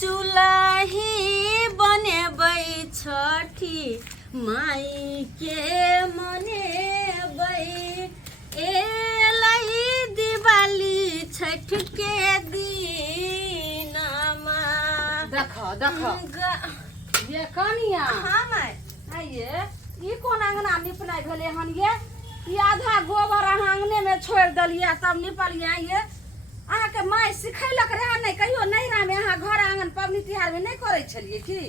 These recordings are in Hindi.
चुलही बनेबै छठी माई के मनेबै एलै दिवाली छठ के दिनमा। देखो देखो ये कनिया हाँ माई आइए ई कोन अंगना निपनाइ भेले हन ये ई आधा गोबर अहाँ अंगने में छोड़ दलिए तब निपलिए ये अहाँ के माय सिखैलक रहे नहीं कहियो नैहरा में अहाँ घर आंगन पबनी तिहार में नहीं करे छलिए की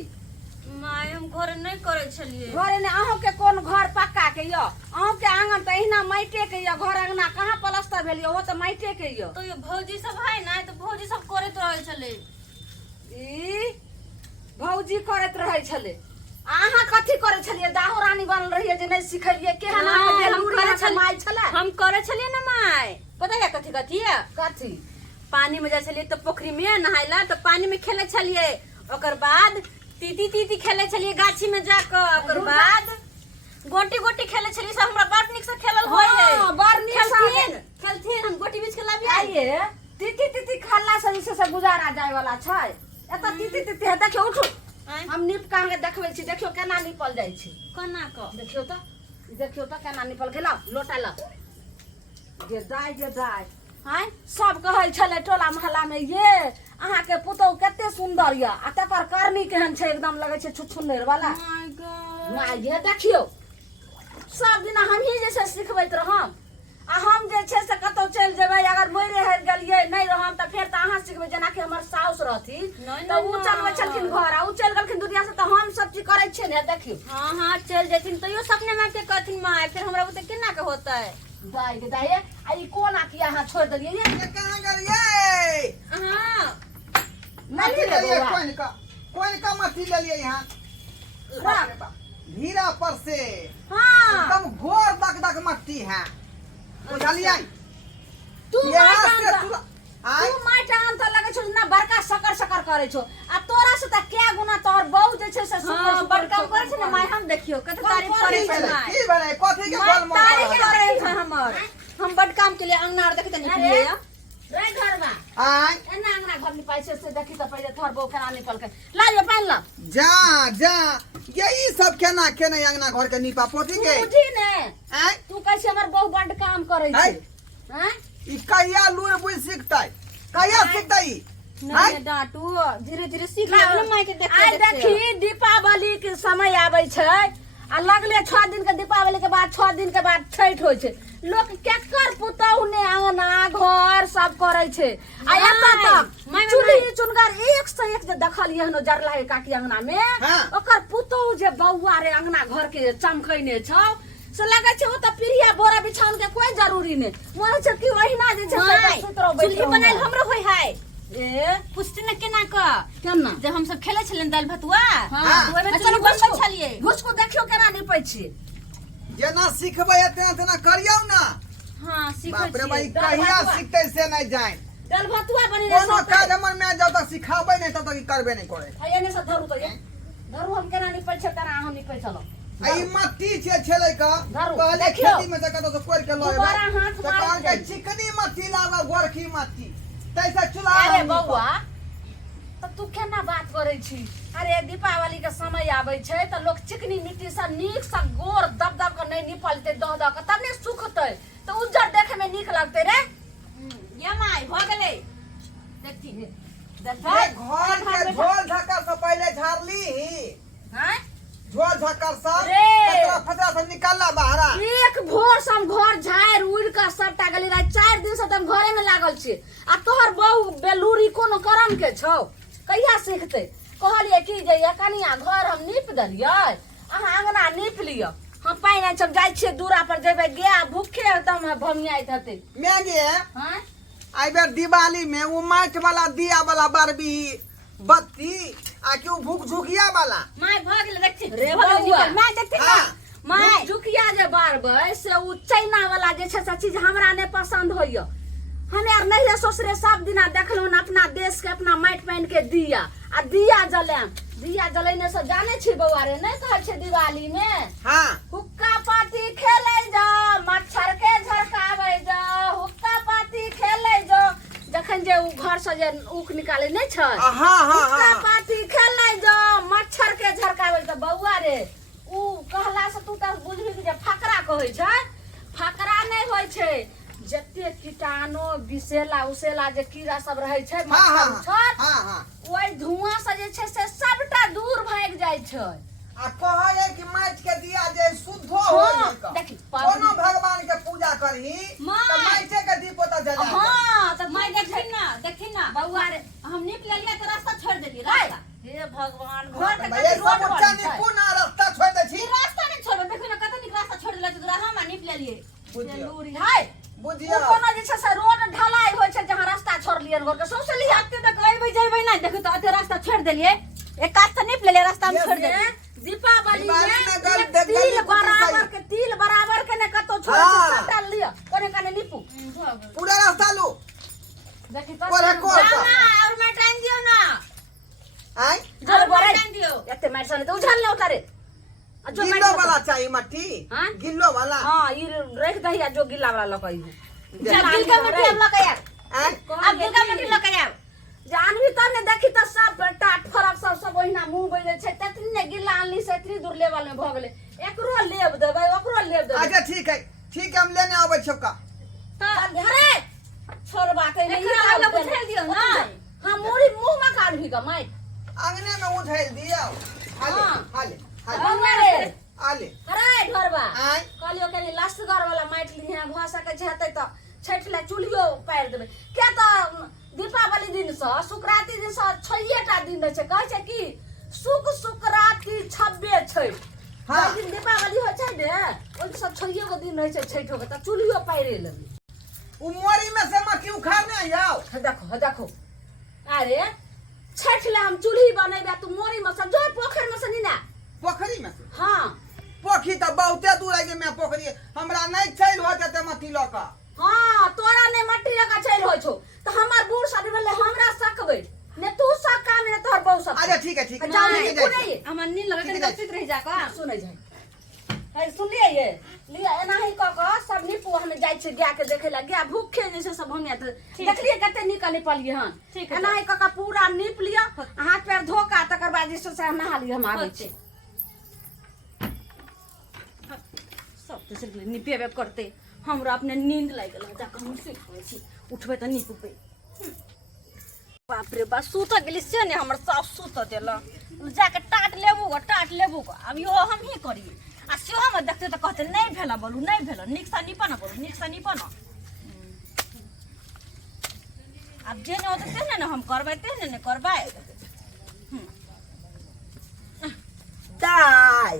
माई हम घर नहीं करे छलिए। घरे ने अहों के कोन घर पक्का के यो अहों के आंगन त एहिना माइटे के यो घर अंगना कहाँ प्लास्टर भेलियो वो तो माइटे के यो। तो ये भौजी सब है ना तो भौजी सब करत रहे छले। ई भौजी करत रहे छले अहाँ कथी करे छलिए दाहो रानी बनल रहिए जे नहीं सिखलिए के हना के बेलूरी माय छले हम करे छलिए ना माई पता है कथी कथी है कथी पानी में जाय छलिए तो पोखरी में नहाइला तो पानी में खेले छलिए ओकर बाद तीती तीती खेले छलिए गाछी में जाकर ओकर बाद गोटी गोटी खेले छलिए सब हमरा बड़ निक से खेलल होय है। हां बड़ निक से खेलथिन हम गोटी बीच खेला भी आइए तीती तीती खल्ला से से गुजारा जाय वाला छै एत तीती तीती है देखियो उठो हम निप का के देखबै छी देखियो केना निपल जाय छी कोना क देखियो त केना निपल गेला लोटा ल जे दाय हां सब कहै छले टोला मोहल्ला में ये अहाँ के पुतौ कते सुंदर या आ त पर करनी केहन छै एकदम लगे छै छुछुन्नर वाला। माय गॉड ना ये देखियो सब दिन हम ही जैसे सिखबैत रहम आ हम जे छै से कतौ चल जेबै अगर मोरे हर गेलिए नहीं रहम त फेर त अहाँ सिखबै जेना कि हमर साउस रहथिन त उ चलबै छलखिन घर आ उ चल गेलखिन दुनिया से त हम सब चीज करै छियै ने देखियो। हां हां चल जेथिन तइयो सपने में के कहथिन माय फिर हमरा बुते केना के होतै दाई आ ई कोना कि अहाँ छोड़ देलिए ये कहां गेलिए हां नहीं ले लिए कोन का मट्टी ले लिए यहां भीरा पर से हां एकदम घोर दक दक मट्टी है बुझलिए तू यहाँ माय से टांग तू तू माय टांग त लगे छ ना बड़का सकर सकर करे छो आ तोरा से त क्या गुना तोहर बहू जे छै से हां बड़ काम करे छै ना माय हम देखियो कते तारीफ करे छै माय की बने कथी के माय बोल मोल तारीफ करे छै हमर हम बड़ काम के लिए अंगना आर देखते नहीं लिए रे घरवा आय एना अंगना घर में पैसे से देखी त पहले थोर बहू केना निकल के ला ये पहन ला जा जा यही सब केना केना अंगना घर के नीपा पोती के बुझी ने आय तू कैसे हमर बहू बड़ काम करे छै आय हैं ई कहिया लूर बुझ सिखतै कहिया सिखतै नहीं डांटू धीरे धीरे सीख ले ना माय के देखते आई देखी दीपावली के समय आबै छै आ लगले 6 दिन के दीपावली के बाद 6 दिन के बाद छठ होय छै लोग केकर पुतौ ने अंगना घर सब करे छै आ एता तक चुली चुनगर एक से एक जे देखलिए हनो जरला के काकी अंगना में ओकर पुतौ जे बौआ रे अंगना घर के चमकैने छौ से लगे छै ओ त पिरिया बोरा बिछाउन के कोई जरूरी ने मोन छै कि ओहिना जे छै से सुतरो चुल्ही बनाइल हमरो होय है ए पुछती न केना क केना जब हम सब खेले छलिए दाल भतुआ हां ओए में चुल्ही बनबै छलिए घुसको देखियो केना निपै छी जेना सिखबै तेना तेना करियौ ना हां सीखै बाप रे छी भाई कहिया सिखतै से नहीं जाय दाल भतुआ बनी कोनो काज हमर में जब तक सिखाबै नहीं तब तक करबे नहीं करे एने से धरू तो ये धरू हम केना निपै छै तेना हम निपै चलो आई मट्टी छेलै का धरू, पहले देखियो। खेती में से कतो कोर के लए दोबारा हाथ तो मार कहल के दे। चिकनी मट्टी लावा गोरखी मट्टी तैसे चुला अरे बौआ त तू केना बात करै छी अरे दीपावली के समय आबै छै त लोग चिकनी मिट्टी से नीक से गोर दब दब के नहीं निपलते दह दह के तब ने सुखतै त उज्जर देखे में नीक लगतै रे ये माय भ गेलै देखती ये घर के झोल झक्कर से पहले झाड़ली हैं झोल झक्कर सब रे। कचरा फचरा से निकालला बाहरा एक भोर से हम घर झाड़ उड़ के सबटा गली रह 4 दिन से हम घरे में लागल छी आ तोहर बहू बेलूरी कोनो करम के छौ कहिया सीखते कहलिए कि जे ये कनिया घर हम नीप देलियै अहाँ अंगना नीप लियो हम पाइन सब जाय छियै दूरा पर जेबै गे भूखे एकदम भमियाइत हते मैं गे हैं आई बेर दिवाली में वो माइट वाला दिया वाला बरबी बत्ती आ क्यों भूख झुकिया वाला माय भ गेलै देखती रे बौआ माय देखती ना हाँ। माय झुकिया जे बारबै से उ चाइना वाला जे छै से चीज हमरा नहीं पसंद होइयो हमे आर नहीं ससुरे सब दिना देखलहुँ अपना देश के अपना माटि पानि के दिया आ दिया जलाम दिया जलैने से जाने छी बौआ रे नहीं कहै छै दिवाली में हाँ हुक्का पाती खेले जाओ मच्छर के झरकावे जाओ हुक्का पाती खेले जाओ जखन हन जे उ घर से जे ऊख निकाले नहीं छै हाँ हाँ उसका हाँ पार्टी खेलै जो मच्छर के झरकावे त बौआ रे उ कहला से तू त बुझबी कि जे फकरा कहै छै फकरा नहीं होय छै जते कीटाणु विषेला उसेला जे कीड़ा सब रहै छै हाँ हाँ मच्छर हाँ हाँ ओइ धुआं से जे छै से सबटा दूर भाग जाइ छै आ कहै कि माटि के दिया जे शुद्धो हो हाँ, जाए देखी, कोनो भगवान के पूजा करही माँ। तो माटि के दीप ओतऽ जला हाँ त मैं देखी ना बौआ रे हम निप ले लिया तो रास्ता छोड़ देली रास्ता हे भगवान घर घर के में ये कते रोड सब बनै उच्चा छै निपुण रास्ता छोड़ दे छी ई रास्ता नहीं छोड़ो देखो ना कतनी रास्ता छोड़ देला तो हम निप ले लिए बुझियो जरूरी है बुझियो उ कोनो जे छै से रोड ढलाई होय छै जहाँ रास्ता छोड़ लियन घर के सौसे लिया आते तक अइबै जइबै ना देखो तो अते रास्ता छोड़ देलिए एक काज से निप ले ले रास्ता हम छोड़ देलिए दीपावली दीपावली में में गल- एक गल- तिल गल- बराबर के तिल बराबर के ने कतो छोड़ हाँ। के सबटा लिया कने कने निपू पूरा रास्ता लो देखी कोरे कोर जाओ ना और मैं टाइम दियो ना आई जो और बरे मैं टाइम दियो एते मार सने तो उछाल ले उतारे आ जो गिल्लो वाला चाहिए मट्टी हाँ? गिल्लो वाला हां ई रख दही आ जो गिल्ला वाला लकई है चल गिल का मिट्टी हम लगा यार आई अब गिल का मिट्टी लगा यार जान भी तब ने देखी त सब टाट फरक सब ओहिना मुंह बैले छै ततनी ने गिल्ला आनली से इतनी दूर लेवल में भ गेले एकरो लेब देबै ओकरो लेब देबै अच्छा ठीक है हम लेने आबै छौका तो अरे छोड़ बात है नहीं एकरा वाला बुझाइल दियो ना हां मोरी मुंह में काढ़ भी का माई अंगने में उठैल दियो हाले हाँ। हाले बंगा रे हाले अरे ढोरबा आई कहलियो कनी लसगर वाला माइट लिहे भाषा के छेतै त छठ ला चूल्हियो पार देबै क्या त दीपावली दिन से शुक्राती दिन से 6टा दिन छै कहै छै कि शुक्राती 26 छै हाँ। दिन दीपावली होइ छै ने ओइ दिन सब 6 गो दिन रहै छै छठो के त चूल्हियो पारे लेबै उ मोरी में से मट्टी उखाड़ने जाओ देखो अरे छठ ला हम चूल्ही बनेबे तू मोरी में से जो पोखर में से नहीं ना पोखरी में से हाँ पोखरी तो बहुते दूर है मैं पोखरी हमरा नहीं चल हो जते मट्टी लका हाँ तोरा ने मट्टी लगा चल होइ छौ त हमर बूढ़ साडी भेले हमरा सकबै ने तू सक काम ने तोहर बहु सक अच्छा ठीक है जाओ ठीक नहीं है नहीं हमर नील लगा के गलती रह जा का सुनै जाइ है सुनलिए ये लिया एना ही क क सब निपु हम जाय छै गाय के देखे ला गाय भूखे जे छै सब हमे देखलिए कते निकल निपलिए हन ठीक है। एना ही क क पूरा निप लिया हाथ पैर धोका तकर बाद जे से हम नहा लिया हम आबै छी सब तो सिर्फ निपेबे करते हमरा अपने नींद लाग गेल जा हम सुत पड़े छी उठबे त नीप पे बाप रे बा सुत गेली से ने हमर साफ सुत देला जाके टाट लेबू अब यो हम ही करी आ सेहो में देखते त कहते नहीं भेला बोलू नहीं भेला निक सा निपा ना बोलू निक सा निपा ना अब जे ने होते तेने ने हम करबै तेने ने करबै दाई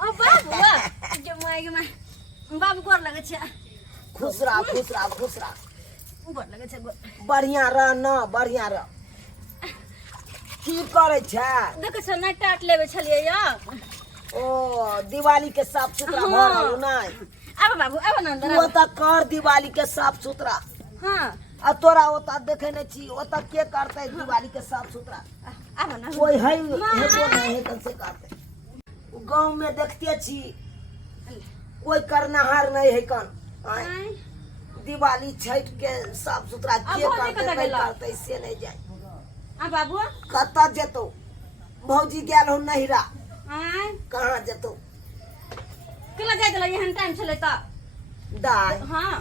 ओ बाबू जे माय बाबू गोर लगे छै खुश रह गोर लगे छै गोर बढ़िया रह न बढ़िया रह की करे छै देखै छ नहीं टाट लेबे छलिए या ओ दिवाली के साफ सुथरा भ रहल नहीं अब बाबू अब ना अंदर तू ओता कर दिवाली के साफ सुथरा हां आ तोरा ओता देखे नहीं छी ओता के करते दिवाली के साफ सुथरा अब ना कोई है हेबो नहीं है कैसे करते गांव में देखते छी कोई करनाहार नहीं है कन आय दिवाली छठ के साफ सुथरा के अब भौजी करते कतऽ नहीं गेलौ? करते से नहीं जाए आ बाबू कत्ता जेतो भौजी गेल हो नहिरा आय कहाँ जेतो केला जाय देला एहन टाइम छले त दाय हां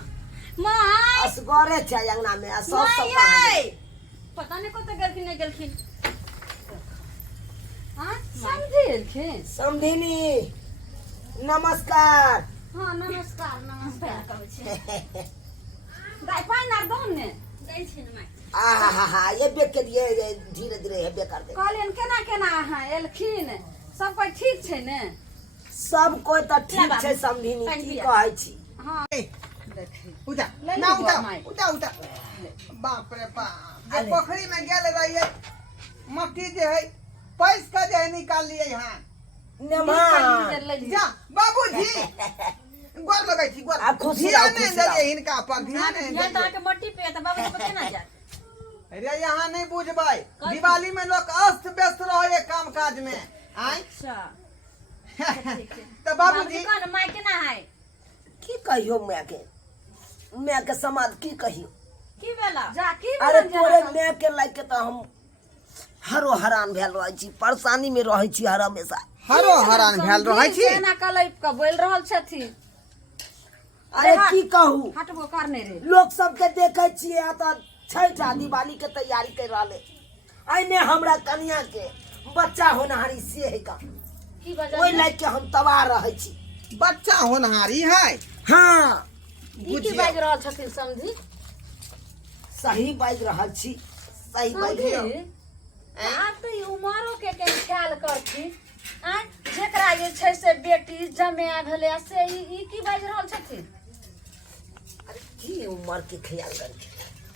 माय असगरे छै अंगना में आ सब माय कहाँ आय पता नहीं कत गेलखिन नहीं गेलखिन हां समझेलखिन समधिनी नमस्कार हाँ नमस्कार कहै छै दाई पाइन आर दौन ने दै छै न माय आहा ये बेक के लिए धीरे धीरे हेबे कर दे कहलियन केना केना अहाँ एलखिन सब कोई ठीक छै ने सब कोई तो ठीक छै समधिनी पानि की पिया। कहै छी हाँ देखी उठा ले ना ली उठा बुआ माई। उठा उठा बाप रे बाप जे अरे। पोखरी में गेल रहिए मट्टी जे है पैस का जे है निकाल लिए यहाँ जा बाबूजी गोर लगै छी गोर आ खुश ध्यान रहो, नहीं खुश देलिए रहो। हिनका पर ध्यान नहीं यहाँ देलिए के मट्टी पे त बाबू के केना जा अरे यहाँ नहीं बुझबै दिवाली में लोग अस्त व्यस्त रहे काम काज में आय अच्छा तो बाबूजी कौन माय केना है की कहियो मैं के समाज की कहियो की बेला जा की अरे बोलन तोरे जना? मैं के लायक तो हम हरो हरान भेल रहै छी, परेशानी में रहै छी हर हमेशा। हरो हरान भेल रहै छी। एना कलैप के बोल रहल छथिन। अरे की कहू, हटबो करने रे। लोग सबके देखे छियै त छठ आ दिवाली के तैयारी कर रहले, आइने हमरा कन्या के बच्चा होनहारी से है का, की वजह ओइ से? लायक के हम तबाह रहै छी। बच्चा होनहारी है। हाँ ई की बाज रहल छथिन समझी? सही बाज रहल छी, सही बाज समझी? रहल। आप तो ई उमरो के ख्याल करथिन। आय जेकरा जे छै से बेटी जमाय भेले से ई की बाज रहल छथिन? अरे की उम्र के ख्याल रखी,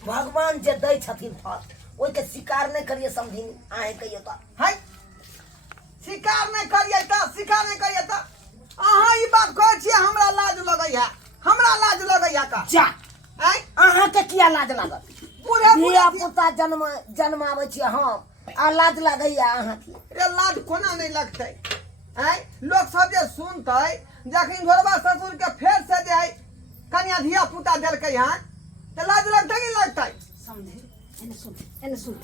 भगवान जे दै छथिन फल ओइ के शिकार नहीं करिए समझी। आहे कहियो त है शिकार नहीं करिए त शिकार नहीं करिए त अहाँ ई बात कहै छियै हमरा लाज लगैया, हमरा लाज लगैया का जा, हैं? अहाँ के किया लाज लागत? पूरे धिया पुता जन्माबै छी हम, आ लाज लागैया अहाँ के? रे लाज कोना नहीं लगतै? हैं? लोग सब जे सुनतै जखन घरबा ससुर के फेर से जे है कन्या धिया पुता देलकै हन त लाज लगतै कि लगतै? समझी? एने सुन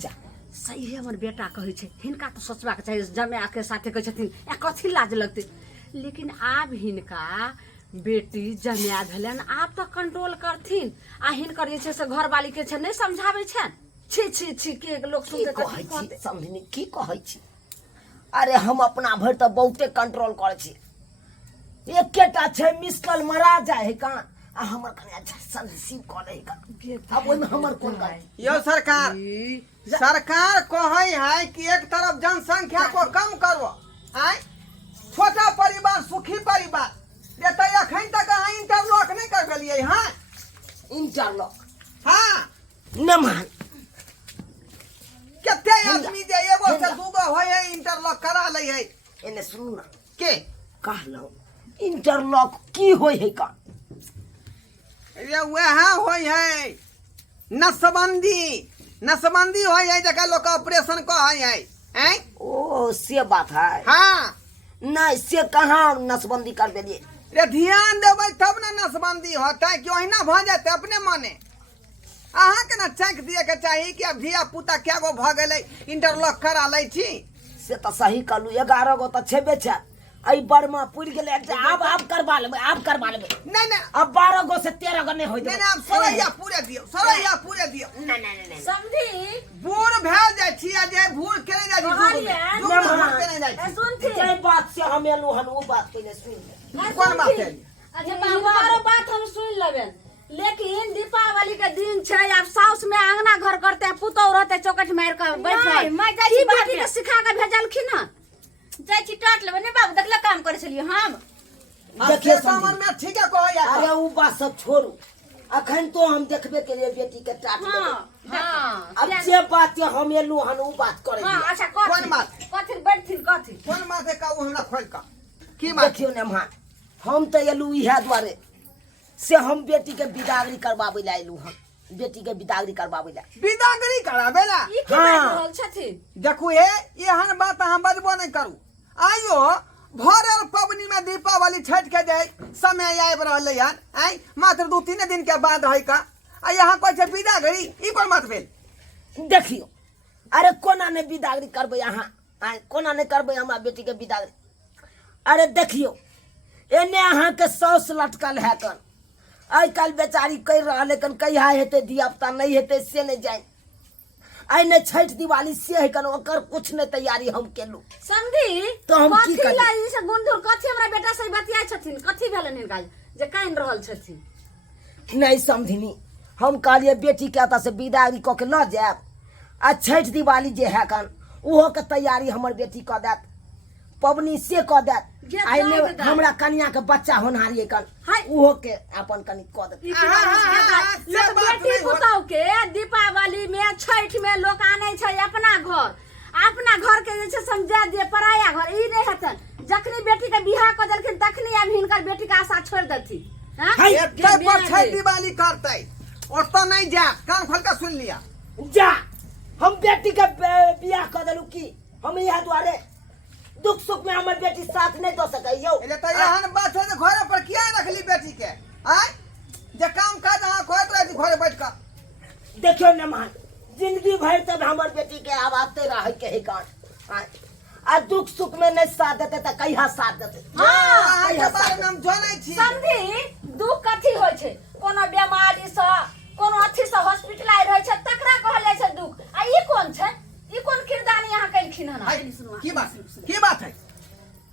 जा, सही है हमर बेटा कहै छै, हिनका तो सोचबाक चाही जमाय के साथे कहै छथिन ए कथी लाज लगतै, लेकिन आब हिनका बेटी जमाय भेलन, आब तो कंट्रोल करथिन। आ हिनकर जे छै से घरवाली के छै नहीं समझाबै छै। छी छी छी के लोग की सुनते कहै कथी छी कहते? समझनी, की कहै छी? अरे हम अपना भरि त बहुते कंट्रोल करै छी, एकेटा छै मिस कॉल मरा जाए है कान, आ हमर कन्या झसन रिसीव कर है का, अब ओइ में हमर कोन गलती? यो सरकार, सरकार कहै है कि एक तरफ जनसंख्या को कम करो, आय छोटा परिवार सुखी परिवार, ये तो अखन तक अहाँ इंटरलॉक नहीं कर देलिए हैं। इंटरलॉक हाँ नमान कते आदमी जे एगो से दूगो होय है इंटरलॉक करा लै है। एने सुनू ना, के कहलौ इंटरलॉक की होय है का? ये वह होय है नसबंदी होय है जकर लोग ऑपरेशन कहै है, हैं? ओ से बात है? हाँ नहीं से कहाँ नसबंदी कर देलिए। रे ध्यान देबै तब ना नसबंदी होतै कि ओहिना भ जेतै अपने मने। अहाँ के ना चैक दिए के चाही कि अब धिया पुता क्या गो भ गेलै इंटरलॉक करा लै छी। से तो सही कहलू, 11 गो तो छेबे छै, आई बर्मा पुर गेले, अब करवा लेबै, अब करवा लेबै। नहीं नहीं अब 12 गो से 13 गो नहीं होय नहीं नहीं, अब सरैया पूरे दियो। नहीं समझी? बूढ़ भेल जाइ छी आ जे बूढ़ केने जाइ छी कहलियै, बूढ़ केने जाइ ए छी। सुनथी? जे बात से हम एलू हन वो बात पहले सुन ले। कोन बात है? अच्छा बाबा बात हम सुन लेबे, लेकिन दीपावली के दिन छै, अब साउस में अंगना घर करते पुतौ रहते चौकट मार के बैठल। नहीं, मैं जाइ छी की बाहर बेटी के में। सिखा के भेजलखिन ना? जाइ छी टाट लेबै ने बाबू, देखला काम करे छलिए हम। देखिए सामान में ठीक है कहै या अरे वो बात सब छोड़ू, अखन तो हम देखबे के लिए बेटी के टाट देबै। हाँ अब जे बात के हम एलू हन वो बात करे हाँ दियो। अच्छा कोन बात? कथी बैठथिन कथी? कोन बात है कहू हमरा खोल का की बात? देखियो ने मां, हम तो एलू इहे द्वारे से हम बेटी के बिदागरी करवावे ला एलू हन, बेटी के बिदागरी करवावे ला। बिदागरी कराबेला? ई की हाँ। बात रहल छथिन? देखू हे एहन बात अहाँ बजबो नहीं करू। आइयो भरल पबनी में दीपावली छठ के जे समय आबि रहले हन, आई मात्र 2-3 दिन के बाद है का, आ यहाँ कहै छै बिदागरी, ई कोन बात भेल? देखियो, अरे कोना ने बिदागरी करबै अहाँ, आय कोना ने करबै हमरा बेटी के बिदागरी? अरे देखियो, एने अहाँ के सौस लटकल है कन, आइ काल बेचारी कहि रहल है कन, कहिया हेतै धिया पुता नहीं हेतै से नहीं जाए, आई ने छठ दिवाली से है कन, ओकर कुछ ने तैयारी हम केलू। समझी? तो हम की कथी करी? ला ई से गुंधुर कथी हमरा बेटा से बतियाइ छथिन? कथी भेलन हिनका जे काइन रहल छथिन? नहीं समझनी, हम कहलिए बेटी के एतऽ से बिदागरी कऽ के लऽ जायब, आ छठ दिवाली जे है कन ओहो के तैयारी हमर बेटी कऽ देत, पबनी से कऽ देत, जे आइ ने दर्द दा। हमरा कन्या के बच्चा होनहारी है कन, हाय। ओहो के अपन कनी कऽ देत। ई की बात छै? से लोक बात बेटी नहीं हो- पुतौह के दीपावली में छठ में लोग आनै छै अपना घर के जे छै समझा दिए पराया घर, ई नहीं हेतन। जखनी बेटी के बियाह कऽ देलखिन तखनी अब हिनकर बेटी के आशा छोड़ देथिन। हां हाय। एते पर छठ दिवाली करतै, ओतऽ नहीं जा, कान खोल के सुन लिया। जा, हम बेटी के बियाह कऽ देलू की, हम इएह दुआरे दुख सुख में हमर बेटी साथ नहीं दऽ सकै यौ। एले त एहन बात है घर पर किया रखली बेटी के? आय जे काम काज अहाँ करत रही घरे बैठ कर, देखियो न मान जिंदगी भर तब हमर बेटी के आवाजते रहे के ही कान आ दुख सुख में नहीं साथ देते त कहिया साथ देते हाँ के बारे में हम जानै छी समझी दुख कथी होइ छै कोनो बीमारी से कोनो अथी से हॉस्पिटल आइ रहै छै तकरा कहल जाइ छै दुख आ ई कोन छै ई कोन किरदानी यहाँ केलखिन हन हाय, की बात है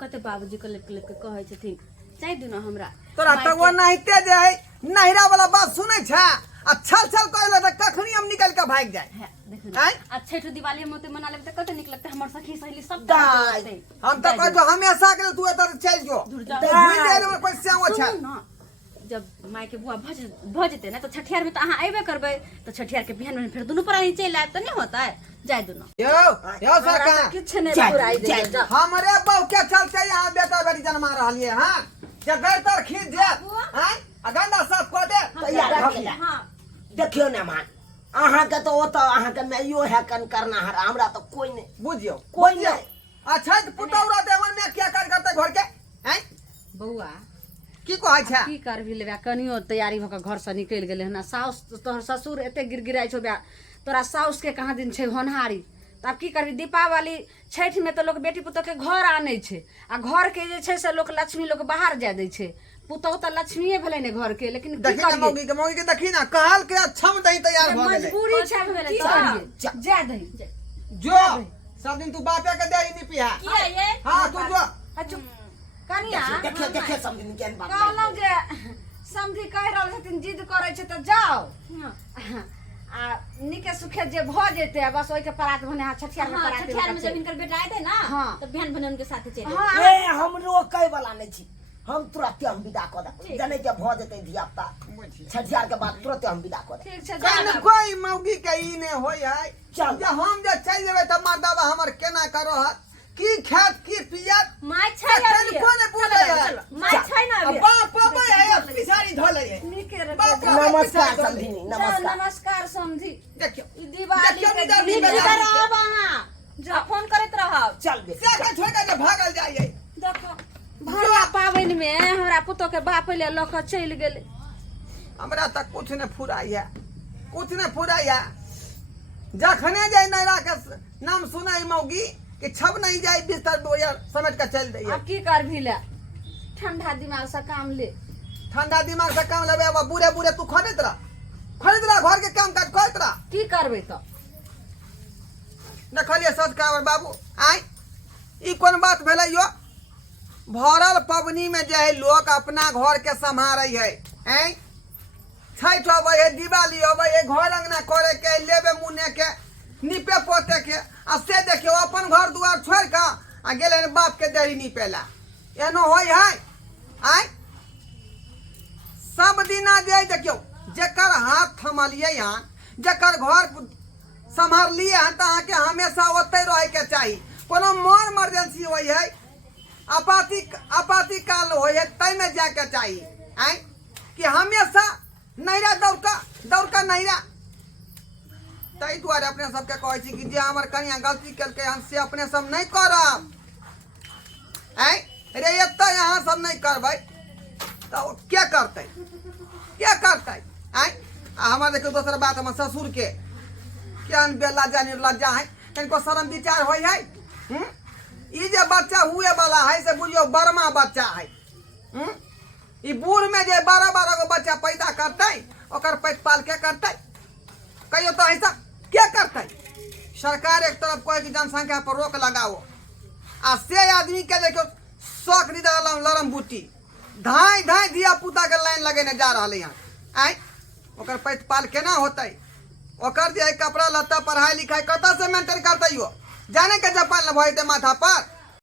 कते बाबूजी के लेके कहै छथिन चाहि दू न हमरा तोरा माय तक वो नहिते जे है नहिरा वाला बात सुनै छै आ छल छल कहले त कखनी हम निकल के भाग जाए है, देखू आय? आ छठ दिवाली में मना लेब त कते निक लगते हमर सखी सहेली सब दाय। हम तो कहै हमेशा के तू एत चल जो दूर जा। भूल जाए में कोई सेवा छै सुनू न, जब माय के बुआ भ जेते ना तो छठियार में तो अहाँ अबे करबै तो छठियार के बिहान में फिर दुनू प्राणी चल आए तो नहीं होता है जाय दुनू यो सरकार किछ नहीं पुराई दे जा हमरे बहू के चलते यहाँ बेटा बेटी जन्मा रहलिए हां जे घर तर खींच दे हैं अगंदा सब को दे तैयार भ गेला हां देखियो न मान अहाँ के तो ओत अहाँ के मैयो है कन करना है हमरा तो कोई नहीं बुझियो कोई बुझियो नहीं अच्छा पुतौरा देवन में क्या कर करते घर के हैं बउआ की कहै छै की करबी लेबा कनियो तैयारी भ के घर से निकल गेले हन साउस तोहर ससुर एते गिरगिराय छौ बा तोरा साउस के कहाँ दिन छै होनहारी तब की करबी दीपावली छठ में तो लोग बेटी पुतोह के घर आनै छै आ घर के जे छै से लोग लक्ष्मी लोग बाहर जाय दै छै पुतोह त लक्ष्मीए भेलै ने घर के लेकिन की देखी ना करिए मौगी के देखी ना कहल के अच्छा में दही तैयार भ गेलै मजबूरी छै की करिए जा दही जो सब दिन तू बापे के देही नहीं पिया किया ये हां तू जो अच्छा कनिया देखियो देखियो समझ के बात कहलहुँ जे समझी कहि रहल छथिन जिद करै छै तऽ जाओ आ निके सुखे जे भ जेते बस ओइ के परात भने हां छठियार में हां परात छठियार में जब इनकर बेटा आए थे ना हाँ। तो बिहान भने उनके साथ चले हां ए हम रोकै वाला नहीं छी हम तुरंत हम विदा क दे जाने के भ जेते धिया पुता छठियार के बाद तुरंत हम विदा क दे ठीक छै कन जा कोई मौगी के ई ने होय है चल। जे हम जे चल जेबै त मर्दावा हमर केना करो है की खात की पियत माय छै कन कोने बोले है माय छै ना अभी बाप बाबा है पिसारी धले है निके रे बाप जा, बाबा नमस्कार पिसारी समझी धले। नमस्कार नमस्कार समझी देखियो ई दिवाली देखियो के निधर दिन निधर इधर निधर आब अहाँ जा फोन करैत रहब चल बे से के छोड़ के जे भागल जाइए देखो भरवा पाबनि में हमरा पुतो के बाप ले ल के चल गेले हमरा तक कुछ ने फुराइया कुछ ने फुराइया जखने जाए नैरा के नाम सुनाई मौगी कि छब नहीं जाए बिस्तर बोयर समेट के चल दैए अब की करभी ले ठंडा दिमाग से काम ले ठंडा दिमाग से काम लेबे अब बूढ़े बूढ़े तू खरीद रहा घर के काम काज करत रहा की करबे तो देखलिए सच कावर बाबू आय ई कोन बात भेलै यो भरल पबनी में जे है लोग अपना घर के संभारै है हैं छठ अबै है दिवाली अबै है घर अंगना करे के लेबे मुने के निपे पोते के आ से देखियो अपन घर दुआर छोड़ के आ गेले बाप के देरी निपेला एनो होय है आय सब दिना जे देखियो जेकर हाथ थमलिए यहाँ जेकर घर संभालिए हैं तो अहाँ के हमेशा ओते रहे के चाहिए कोनो मोर इमरजेंसी होय है आपातिकाल होय है तै में जाके चाहिए आय कि हमेशा नैरा दौड़का नैरा ताहि दुआरे अपने सबके कहै छी कि जे हमर कनिया गलती केलकै हम से अपने सब नहीं करब आय रे एत्ता यहाँ सब नहीं करबै तो क्या करते आय आ हमर देखियो दोसर बात हमर ससुर के केहन बेलज्जा निर्लज्जा है तनिको शर्म विचार होय है ई जे बच्चा हुए वाला है से बुझियो बर्मा बच्चा है ई बूढ़ में जे 12 गो बच्चा पैदा करते ओकर पेट पाल के करते कहियो तो ऐसा क्या करते सरकार एक तरफ कहे कि जनसंख्या पर रोक लगाओ आ से आदमी के देखियो शौक निदल लरम बूटी धाई धिया पुता के लाइन लगेने जा रहा है आय ओकर पेट पाल केना होते ओकर जे कपड़ा लत्ता पढ़ाई लिखाई कत से मेंटेन करते हो जाने के जापान भइते माथा पर